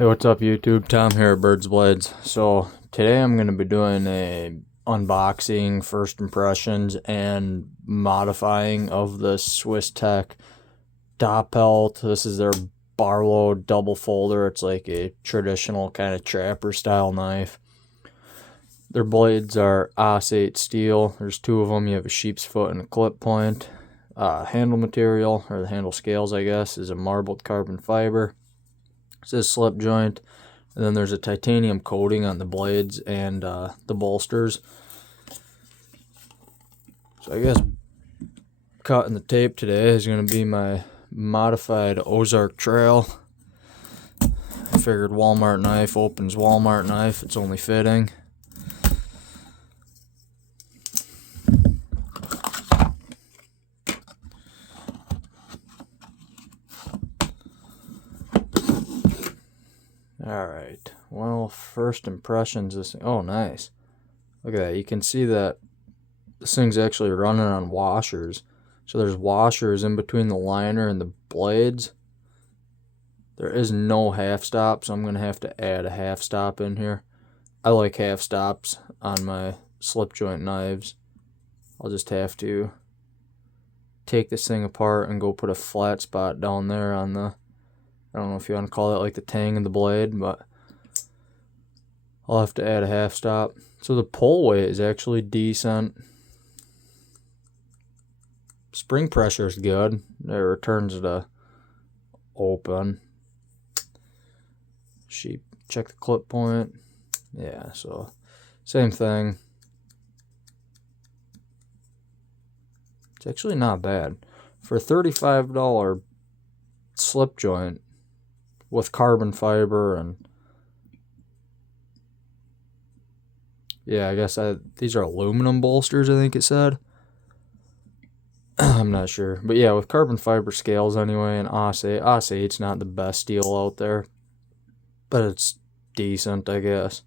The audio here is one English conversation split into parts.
Hey, what's up YouTube? Tom here at Birds Blades. So today I'm going to be doing a unboxing, first impressions, and modifying of the Swiss Tech Doppelt. This is their Barlow double folder. It's like a traditional kind of trapper style knife. Their blades are Os-8 steel. There's two of them. You have a sheep's foot and a clip point. Handle material, or the handle scales I guess, is a marbled carbon fiber. It says slip joint, and then there's a titanium coating on the blades and the bolsters. So I guess cutting the tape today is going to be my modified Ozark Trail. I figured Walmart knife opens Walmart knife, it's only fitting. Alright, well, first impressions, this thing, oh nice, look at that, you can see that this thing's actually running on washers, so there's washers in between the liner and the blades. There is no half stop, so I'm going to have to add a half stop in here. I like half stops on my slip joint knives. I'll just have to take this thing apart and go put a flat spot down there on the, I don't know if you want to call it like the tang of the blade, but I'll have to add a half stop. So the pull weight is actually decent. Spring pressure is good. It returns to open. Sheep, check the clip point. Yeah, so same thing. It's actually not bad. For a $35 slip joint with carbon fiber and yeah, I guess these are aluminum bolsters, I think it said. I'm not sure. But yeah, with carbon fiber scales anyway, and Os-8. Os-8's not the best steel out there, but it's decent, I guess.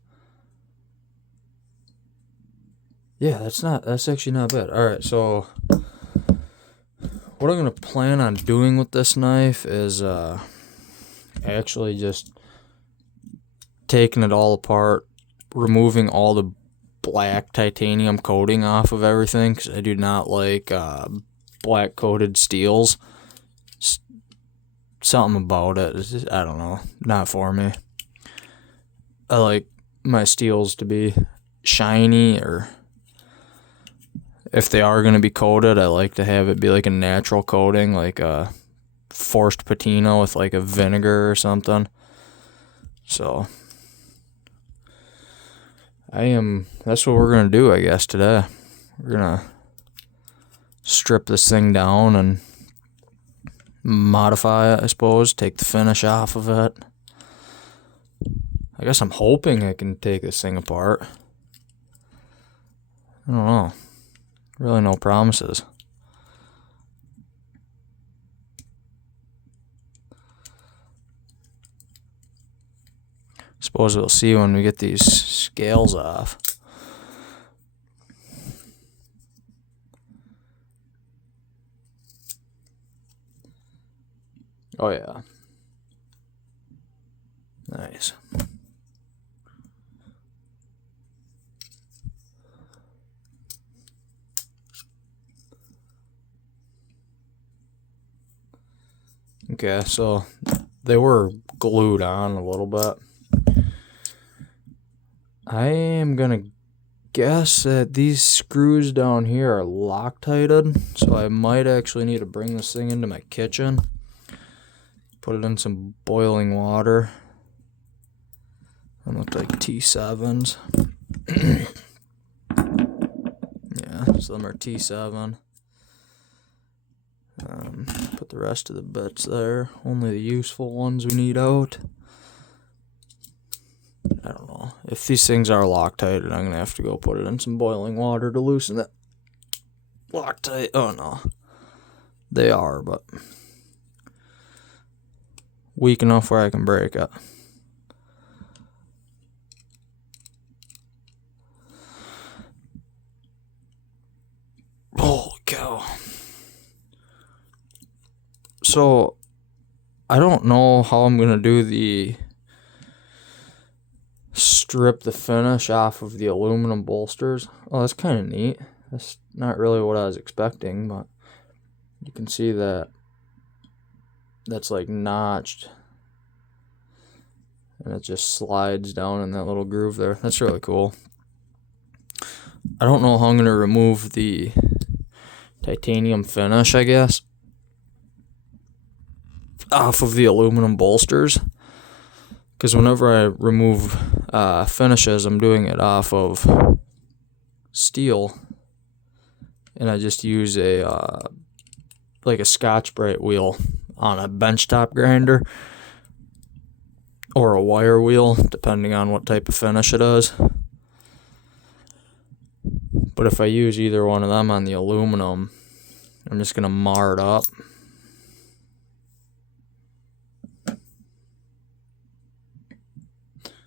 Yeah, that's actually not bad. Alright, so what I'm going to plan on doing with this knife is actually just taking it all apart, removing all the black titanium coating off of everything, because I do not like black coated steels. Something about it, it's just, I don't know, not for me. I like my steels to be shiny, or if they are going to be coated, I like to have it be like a natural coating, like a forced patina with like a vinegar or something. So that's what we're going to do, I guess, today. We're going to strip this thing down and modify it, I suppose, take the finish off of it. I guess I'm hoping I can take this thing apart. I don't know. Really no promises. Suppose we'll see when we get these scales off. Oh yeah. Nice. Okay, so they were glued on a little bit. I am gonna guess that these screws down here are Loctited, so I might actually need to bring this thing into my kitchen, put it in some boiling water. They look like T7s. Yeah, so them are T7. Put the rest of the bits there, only the useful ones we need out. I don't know. If these things are Loctited, I'm going to have to go put it in some boiling water to loosen it. Loctite. Oh, no. They are, but weak enough where I can break it. Holy cow. So, I don't know how I'm going to do the strip the finish off of the aluminum bolsters. Oh, that's kind of neat. That's not really what I was expecting, but you can see that that's like notched. And it just slides down in that little groove there. That's really cool. I don't know how I'm going to remove the titanium finish, I guess, off of the aluminum bolsters. Because whenever I remove finishes, I'm doing it off of steel. And I just use like a Scotch-Brite wheel on a benchtop grinder. Or a wire wheel, depending on what type of finish it is. But if I use either one of them on the aluminum, I'm just going to mar it up.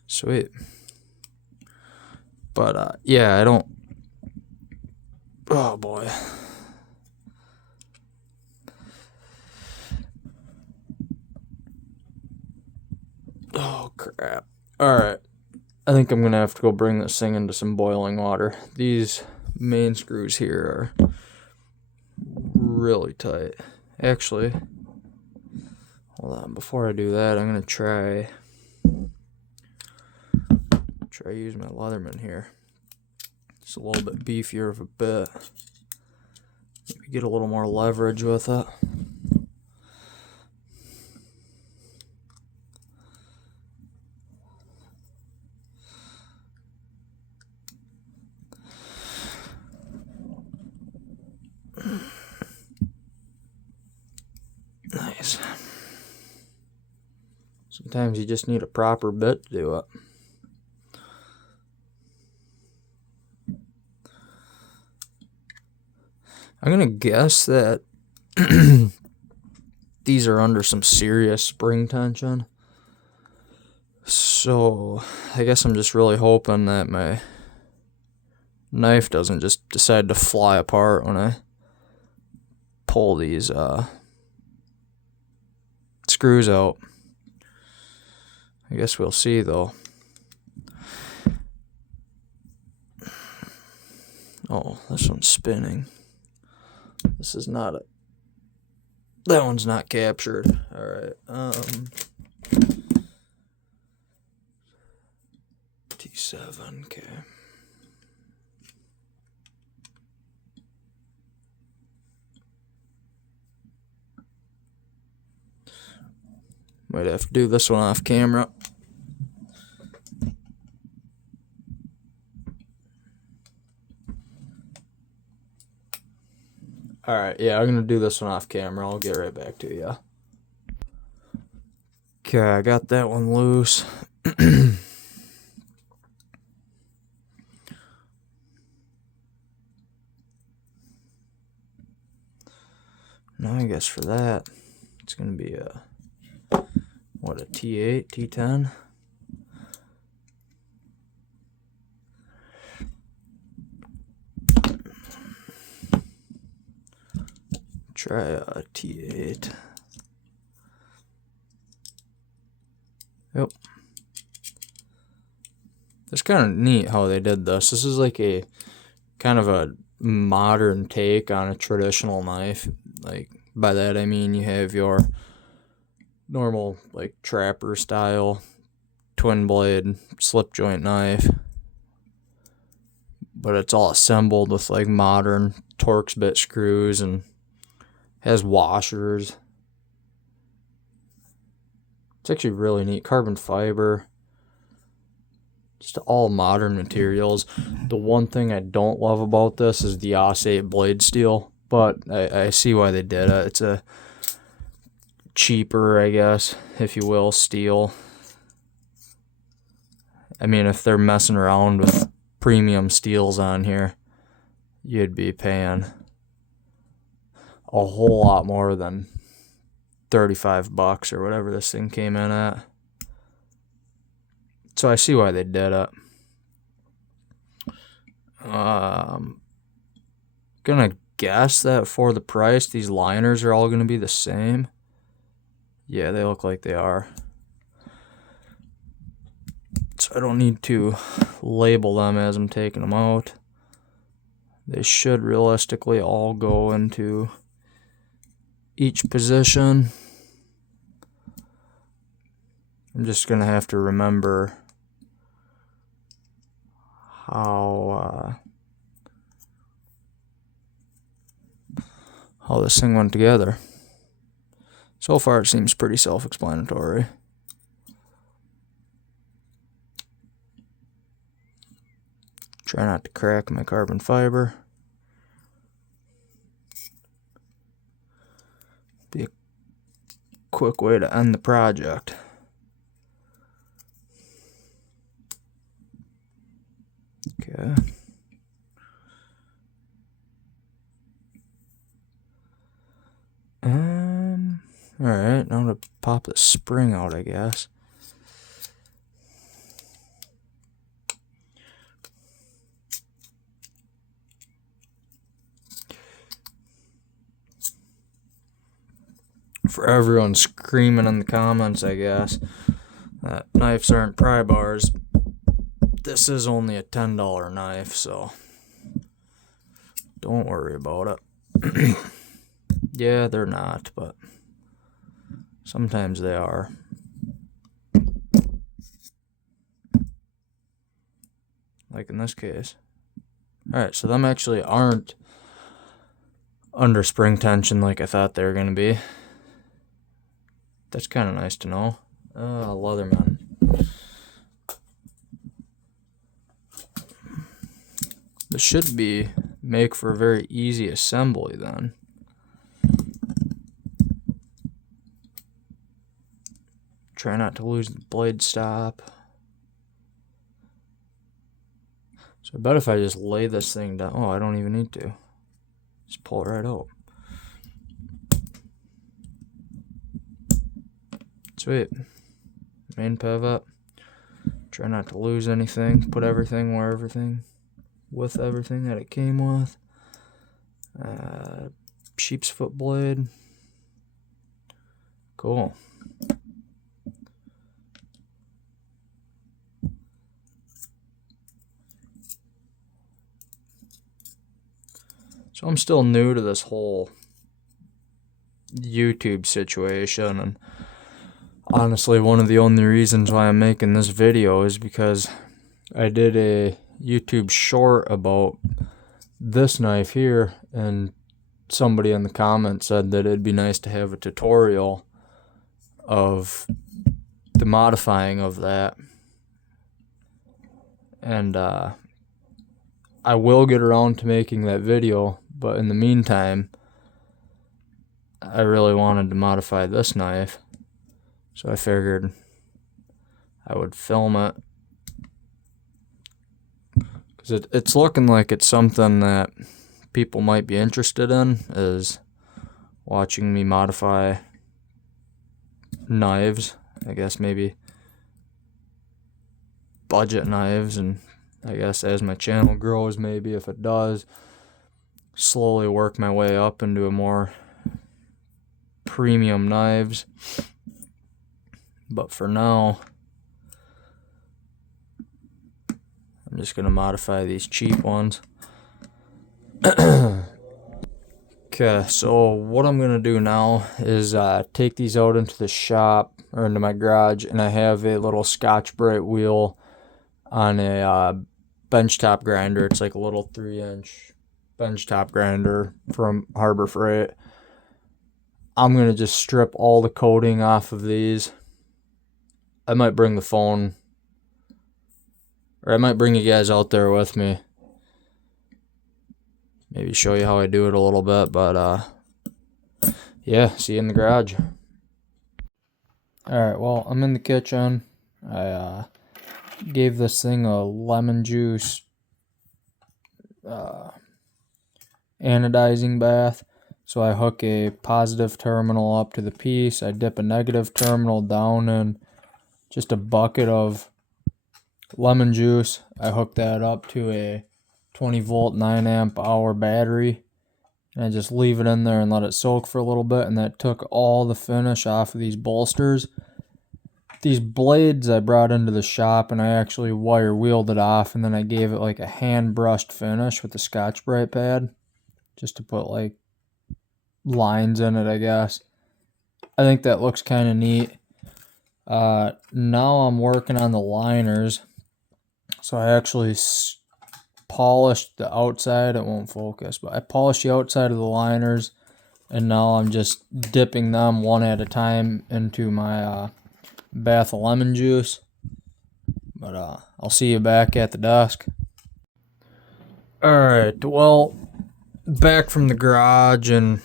Sweet. But, yeah, I don't... Oh, boy. Oh, crap. Alright. I think I'm going to have to go bring this thing into some boiling water. These main screws here are really tight. Actually, hold on. Before I do that, I'm going to try use my Leatherman here. It's a little bit beefier of a bit. Maybe get a little more leverage with it. Nice. Sometimes you just need a proper bit to do it. I'm gonna guess that these are under some serious spring tension. So I guess I'm just really hoping that my knife doesn't just decide to fly apart when I pull these screws out. I guess we'll see though. Oh, this one's spinning. This is not a... That one's not captured. Alright, T7, okay. Might have to do this one off camera. Alright, yeah, I'm going to do this one off camera. I'll get right back to you. Okay, I got that one loose. Now I guess for that, it's going to be a T8, T10? Try a T8. Yep. It's kind of neat how they did this. This is like a kind of a modern take on a traditional knife. Like, by that I mean you have your normal, like, trapper style twin blade slip joint knife, but it's all assembled with like modern Torx bit screws and has washers. It's actually really neat. Carbon fiber. Just all modern materials. The one thing I don't love about this is the AUS-8 blade steel, but I see why they did it. It's a cheaper, I guess, if you will, steel. I mean, if they're messing around with premium steels on here, you'd be paying a whole lot more than $35 or whatever this thing came in at. So I see why they did it. Gonna guess that for the price, these liners are all gonna be the same. Yeah, they look like they are. So I don't need to label them as I'm taking them out. They should realistically all go into each position. I'm just going to have to remember how this thing went together. So far it seems pretty self-explanatory. Try not to crack my carbon fiber. Be a quick way to end the project. Okay. Alright, now to pop the spring out, I guess. For everyone screaming in the comments, I guess, that knives aren't pry bars, this is only a $10 knife, so don't worry about it. Yeah, they're not, but sometimes they are. Like in this case. Alright, so them actually aren't under spring tension like I thought they were going to be. That's kind of nice to know. Leatherman. This should make for a very easy assembly then. Try not to lose the blade stop. So I bet if I just lay this thing down, oh, I don't even need to. Just pull it right out. Sweet. Main pivot. Try not to lose anything. Put everything with everything that it came with. Sheep's foot blade. Cool. So I'm still new to this whole YouTube situation, and honestly, one of the only reasons why I'm making this video is because I did a YouTube short about this knife here, and somebody in the comments said that it'd be nice to have a tutorial of the modifying of that. And I will get around to making that video, but in the meantime, I really wanted to modify this knife. So I figured I would film it, because it's looking like it's something that people might be interested in, is watching me modify knives. I guess maybe budget knives, and I guess as my channel grows, maybe if it does, slowly work my way up into a more premium knives. But for now, I'm just going to modify these cheap ones. Okay, so what I'm going to do now is take these out into the shop, or into my garage, and I have a little Scotch-Brite wheel on a benchtop grinder. It's like a little 3-inch benchtop grinder from Harbor Freight. I'm going to just strip all the coating off of these. I might bring the phone, or I might bring you guys out there with me. Maybe show you how I do it a little bit, but yeah, see you in the garage. Alright, well, I'm in the kitchen. I gave this thing a lemon juice anodizing bath. So I hook a positive terminal up to the piece. I dip a negative terminal down in just a bucket of lemon juice. I hook that up to a 20 volt 9 amp hour battery, and I just leave it in there and let it soak for a little bit, and that took all the finish off of these bolsters. these blades I brought into the shop, and I actually wire wheeled it off, and then I gave it like a hand brushed finish with the Scotch-Brite pad, just to put like lines in it, I guess. I think that looks kind of neat. Now I'm working on the liners, so I actually polished the outside. It won't focus, but I polished the outside of the liners, and now I'm just dipping them one at a time into my bath of lemon juice. But I'll see you back at the desk. Alright, well, back from the garage and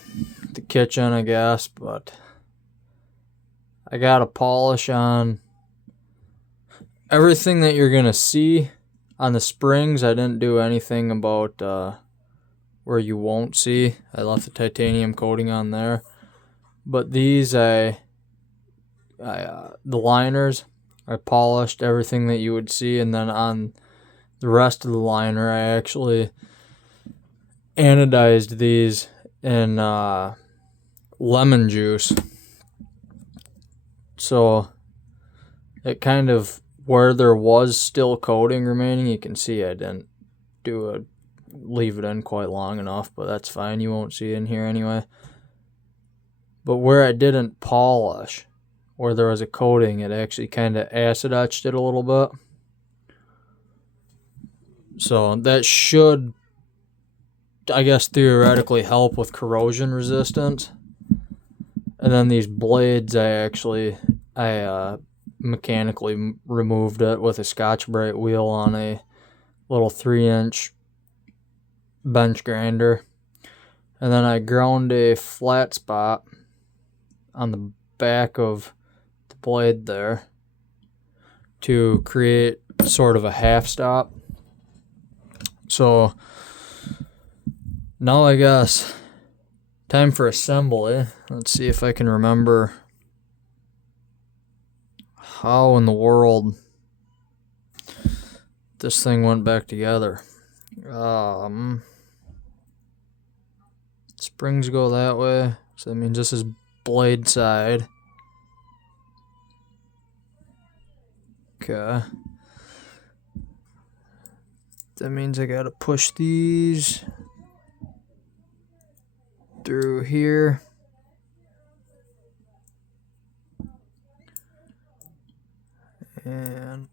the kitchen, I guess, but I got a polish on everything that you're gonna see. On the springs, I didn't do anything about where you won't see. I left the titanium coating on there. But these, the liners, I polished everything that you would see, and then on the rest of the liner, I actually anodized these in lemon juice. So it kind of, where there was still coating remaining, you can see I didn't leave it in quite long enough, but that's fine. You won't see it in here anyway. But where I didn't polish, where there was a coating, it actually kind of acid etched it a little bit. So that should, I guess, theoretically help with corrosion resistance. And then these blades, I mechanically removed it with a Scotch-Brite wheel on a little 3-inch bench grinder. And then I ground a flat spot on the back of the blade there to create sort of a half stop. So now I guess time for assembly. Let's see if I can remember how in the world this thing went back together. Springs go that way, so that means this is blade side. Okay. That means I gotta push these through here. And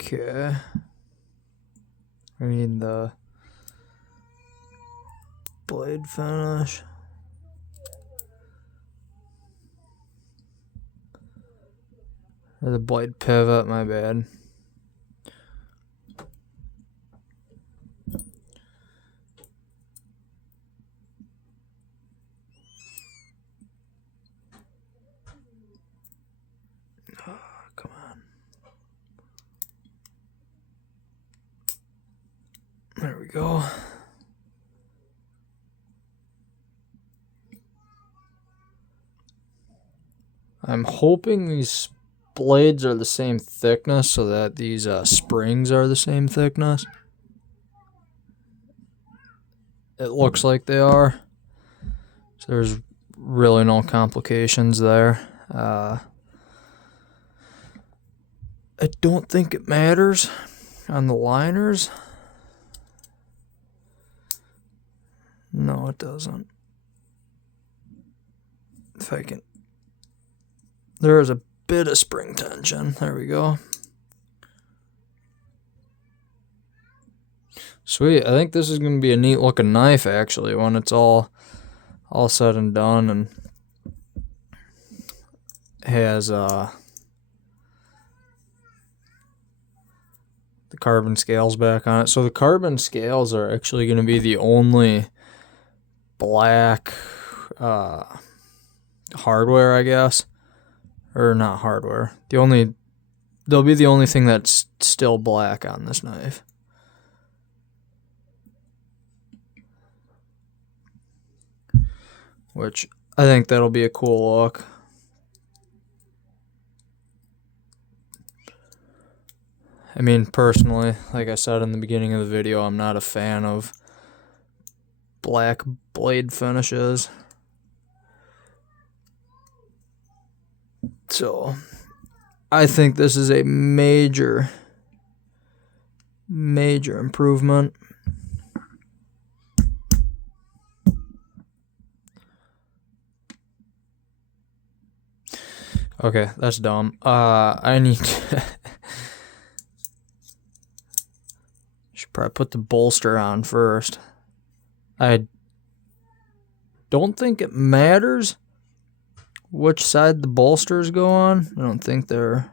okay. I need the blade finish. Or the blade pivot, my bad. Oh, come on. There we go. I'm hoping these blades are the same thickness so that these springs are the same thickness. It looks like they are. So there's really no complications there. I don't think it matters on the liners. No, it doesn't. If I can... There is a bit of spring tension. There we go. Sweet. I think this is going to be a neat looking knife, actually, when it's all said and done and has the carbon scales back on it. So the carbon scales are actually going to be the only black hardware, I guess. Or not hardware. They'll be the only thing that's still black on this knife. Which I think that'll be a cool look. I mean, personally, like I said in the beginning of the video, I'm not a fan of black blade finishes. So I think this is a major improvement. Okay, that's dumb. I need to should probably put the bolster on first. I don't think it matters which side the bolsters go on. I don't think they're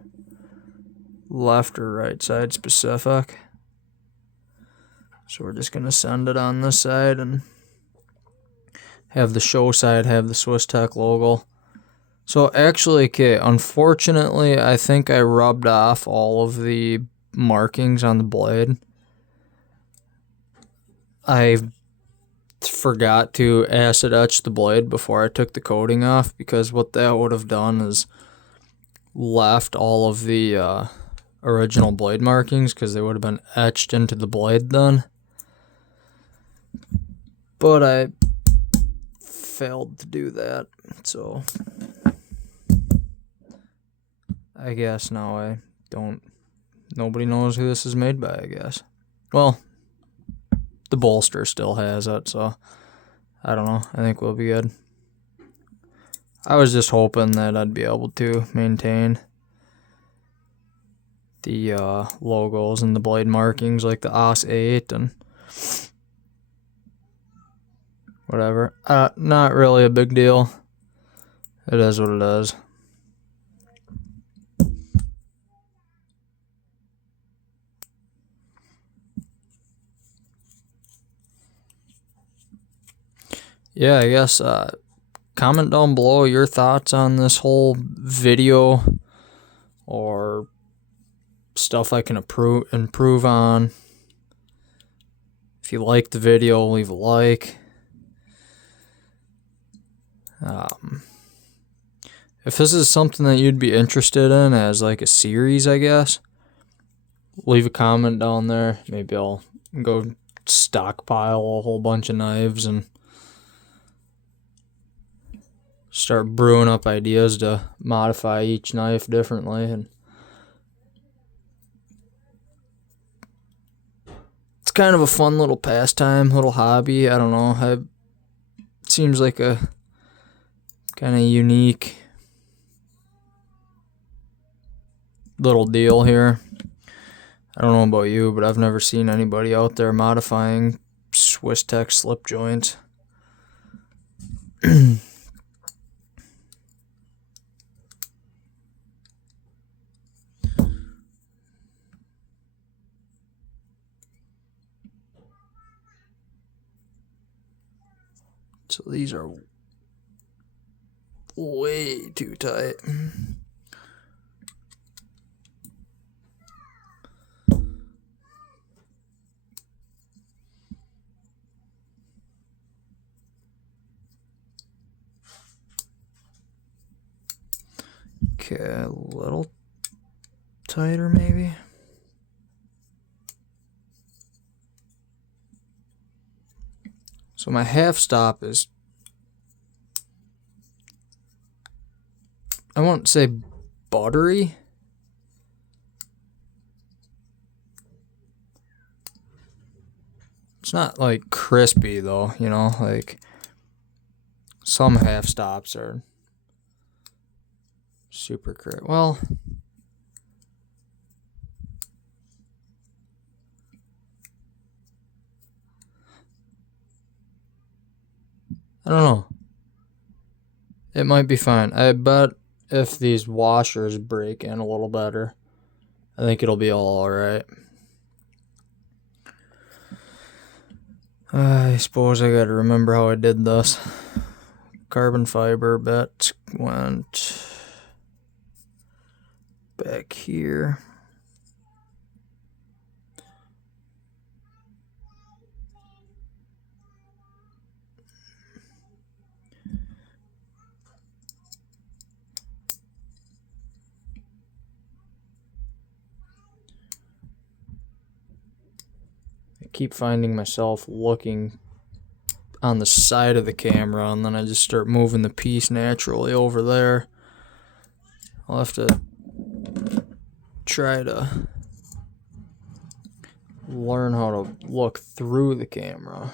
left or right side specific. So we're just going to send it on this side and have the show side have the Swiss Tech logo. So actually, okay, unfortunately, I think I rubbed off all of the markings on the blade. I forgot to acid etch the blade before I took the coating off, because what that would have done is left all of the original blade markings, because they would have been etched into the blade then. But I failed to do that, so I guess now nobody knows who this is made by, I guess. Well, the bolster still has it, so I don't know. I think we'll be good. I was just hoping that I'd be able to maintain the logos and the blade markings like the OS 8 and whatever. Not really a big deal. It is what it is. Yeah, I guess comment down below your thoughts on this whole video, or stuff I can improve on. If you like the video, leave a like. If this is something that you'd be interested in as like a series, I guess, leave a comment down there. Maybe I'll go stockpile a whole bunch of knives and start brewing up ideas to modify each knife differently. And it's kind of a fun little pastime, little hobby. I don't know. It seems like a kind of unique little deal here. I don't know about you, but I've never seen anybody out there modifying Swiss Tech slip joints. So these are way too tight. Okay, a little tighter maybe. So my half stop is, I won't say buttery. It's not like crispy though, you know, like some half stops are super crisp. Well, I don't know. It might be fine. I bet if these washers break in a little better, I think it'll be all right. I suppose I gotta remember how I did this. Carbon fiber bit went back here. Keep finding myself looking on the side of the camera, and then I just start moving the piece naturally over there. I'll have to try to learn how to look through the camera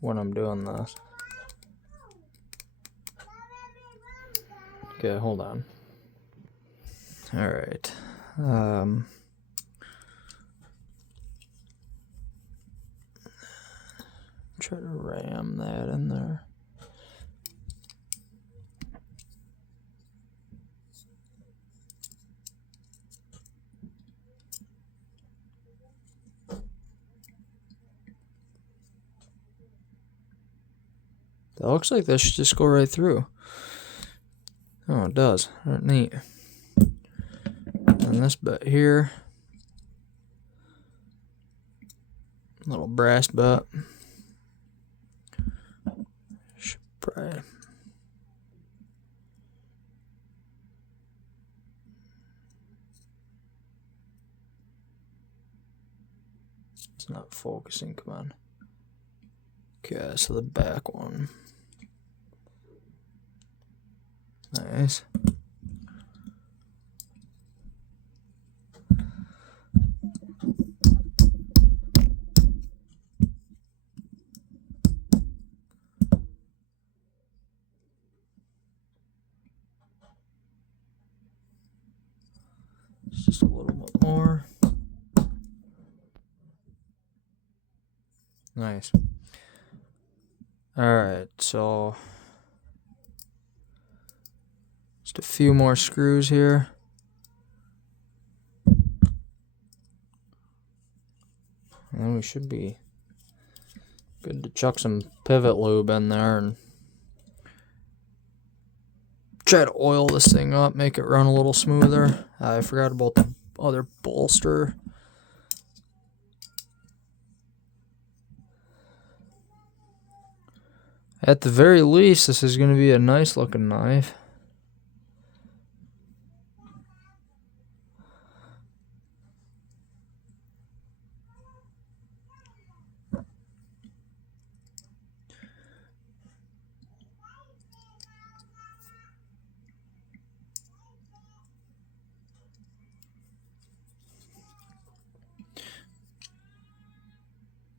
when I'm doing this. Okay, hold on. All right. Try to ram that in there. That looks like that should just go right through. Oh, it does. Neat. And this bit here, little brass bit. Should probably. It's not focusing. Come on. Okay, so the back one. Nice. Just a little bit more. Nice. Alright, so just a few more screws here. And then we should be good to chuck some pivot lube in there and try to oil this thing up, make it run a little smoother. I forgot about the other bolster. At the very least, this is going to be a nice looking knife.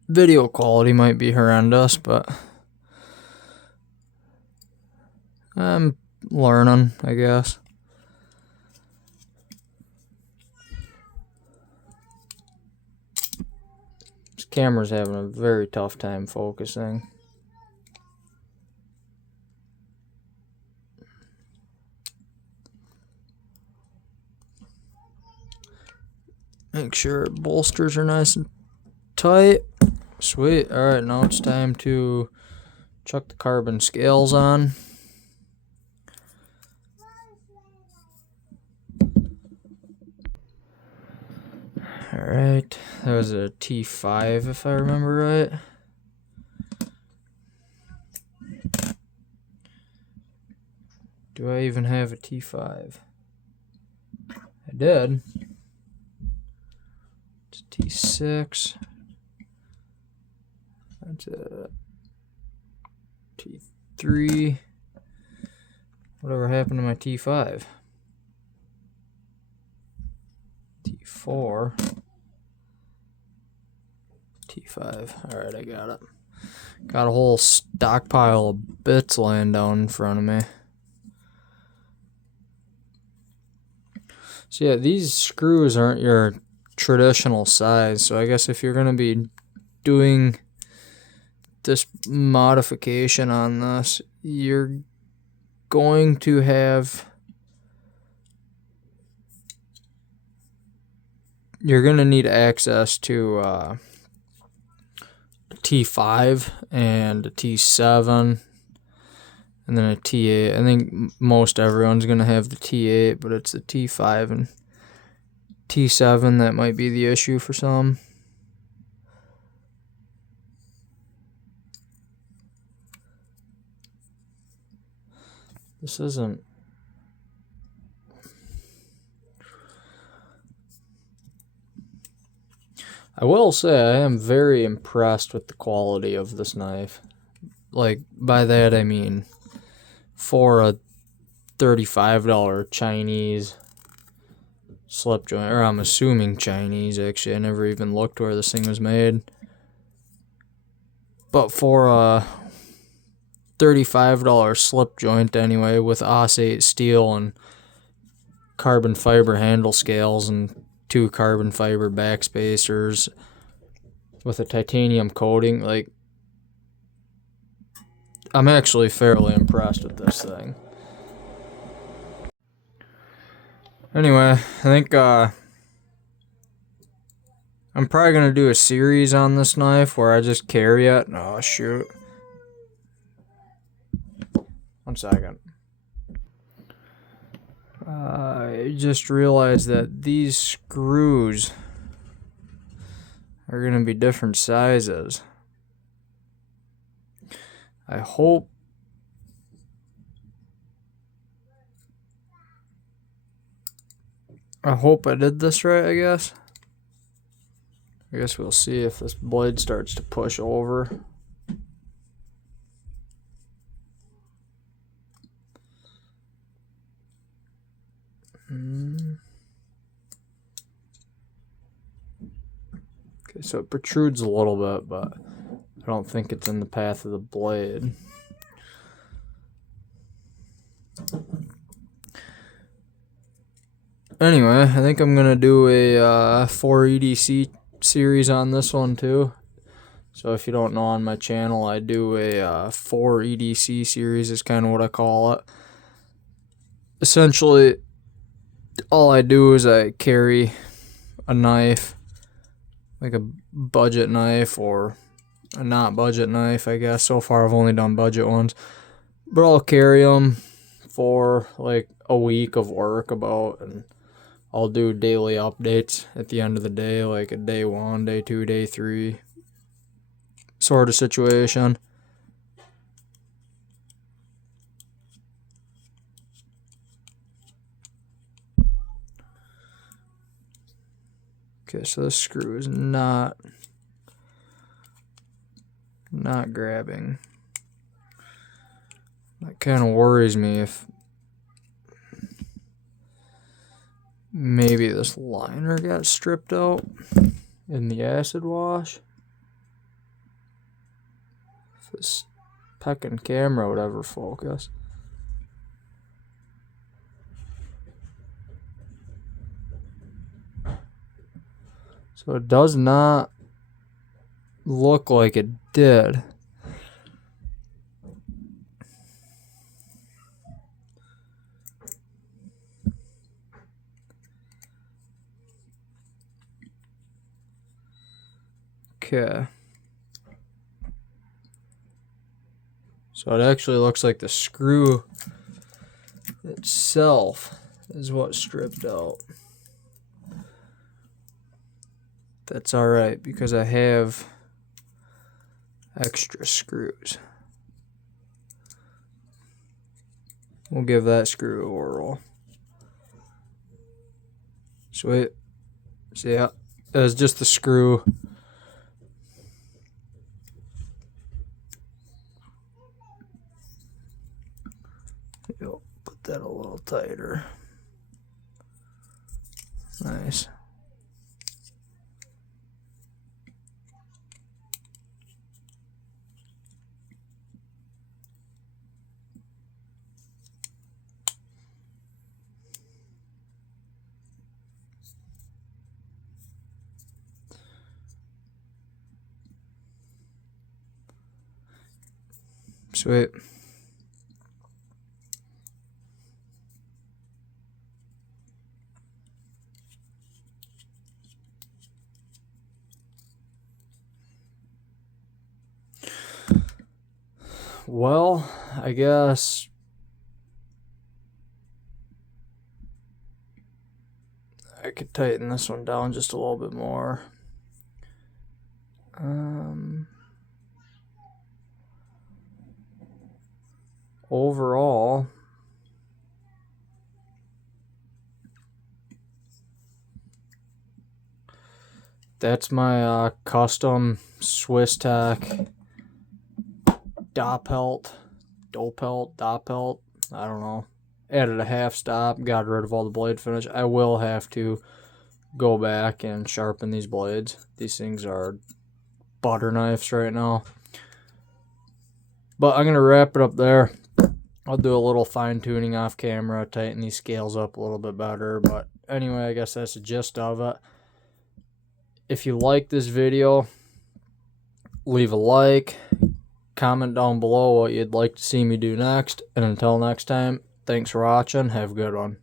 Video quality might be horrendous, but I'm learning, I guess. This camera's having a very tough time focusing. Make sure bolsters are nice and tight. Sweet. Alright, now it's time to chuck the carbon scales on. Alright, that was a T5 if I remember right. Do I even have a T5? I did. It's T6. That's a T3. Whatever happened to my T5? T4. T5. Alright, I got it. Got a whole stockpile of bits laying down in front of me. So yeah, these screws aren't your traditional size. So I guess if you're going to be doing this modification on this, you're going to need access to a T5 and a T7 and then a T8. I think most everyone's going to have the T8, but it's the T5 and T7 that might be the issue for some. This isn't... I will say I am very impressed with the quality of this knife. Like, by that I mean, for a $35 Chinese slip joint, or I'm assuming Chinese, actually. I never even looked where this thing was made. But for a $35 slip joint anyway, with AUS-8 steel and carbon fiber handle scales and 2 carbon fiber backspacers with a titanium coating, like, I'm actually fairly impressed with this thing. Anyway, I think I'm probably going to do a series on this knife where I just carry it. Oh, shoot. 1 second. I just realized that these screws are going to be different sizes. I hope I did this right, I guess. I guess we'll see if this blade starts to push over. Okay, so it protrudes a little bit, but I don't think it's in the path of the blade. Anyway, I think I'm going to do a 4 EDC series on this one too. So if you don't know, on my channel I do a 4 EDC series is kind of what I call it. Essentially, all I do is I carry a knife, like a budget knife or a not budget knife, I guess. So far I've only done budget ones, but I'll carry them for like a week of work about, and I'll do daily updates at the end of the day, like a day 1, day 2, day 3 sort of situation. Okay, so this screw is not grabbing. That kind of worries me if maybe this liner got stripped out in the acid wash. If this pecking camera would ever focus. So it does not look like it did. Okay. So it actually looks like the screw itself is what stripped out. That's alright, because I have extra screws. We'll give that screw a whirl. Sweet. See, yeah, it was just the screw. Yep, put that a little tighter. Nice. Sweet. Well, I guess I could tighten this one down just a little bit more. Overall, that's my custom Swiss Tech Doppelt, I don't know. added a half stop, got rid of all the blade finish. I will have to go back and sharpen these blades. These things are butter knives right now. But I'm going to wrap it up there. I'll do a little fine tuning off camera, tighten these scales up a little bit better. But anyway, I guess that's the gist of it. If you like this video, leave a like, comment down below what you'd like to see me do next. And until next time, thanks for watching. Have a good one.